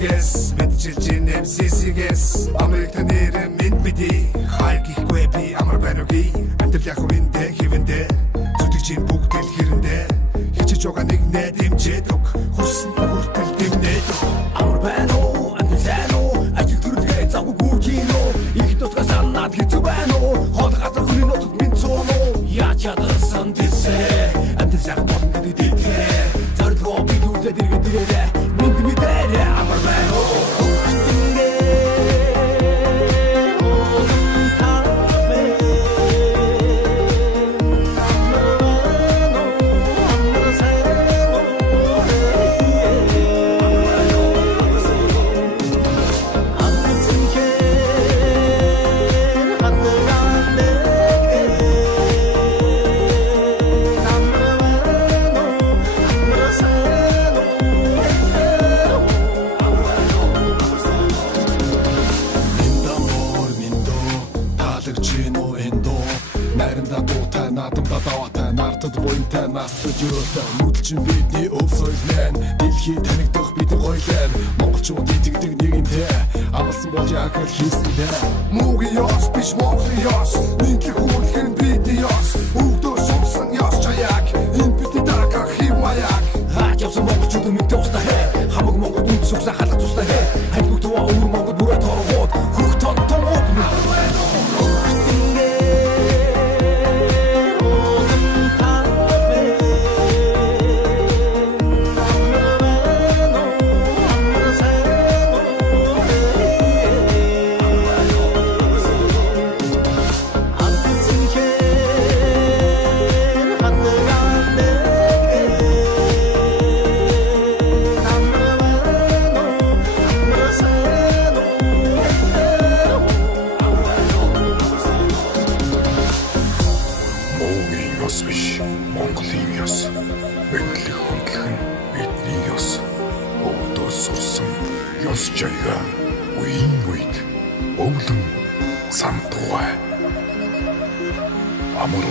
Төвцгээс мэдчилж MCC-гээс Америкт нэр минь мэдээ хайр гихгүй би амар байна уу амьдрал яг үндэ хэвэндэ зүтгэж ин бүгд л хэрэндэ хичээж байгаа нэг нэ дэмжээд өг хүссэн хүртэл дэмнээд амар байна уу амьдрал сайн уу ажил төрөлгээ завгүй бүгдийн үү их дотгоо санаад хэцүү байна уу хол газар хүний нотод минь цоо яаж чадсан тэсэ амьдрал яг болно гэдэг дийгээ зорилгоо бид үлдээд иргэд ирээ Нүдчин бидний өв соёлын дэлхий танигдах бидний гоёлын монголчууд итгэдэг нэгэнтэй амлсан бол яг л хийсэндээ муугийн ёс биш монголын ёс нийтлэг хүрлэх нь бидний ёс өвдөө сумсан ёс чаяг энэ бидний дараах хэв маяг хаач явсан монголчууд мэдээ устаа хэ хамаг монгол үнд сүгсэн халах тустай хэ хайргууд тоо өвөр монгол бүрэ торгоод хөх тоо томоод Amor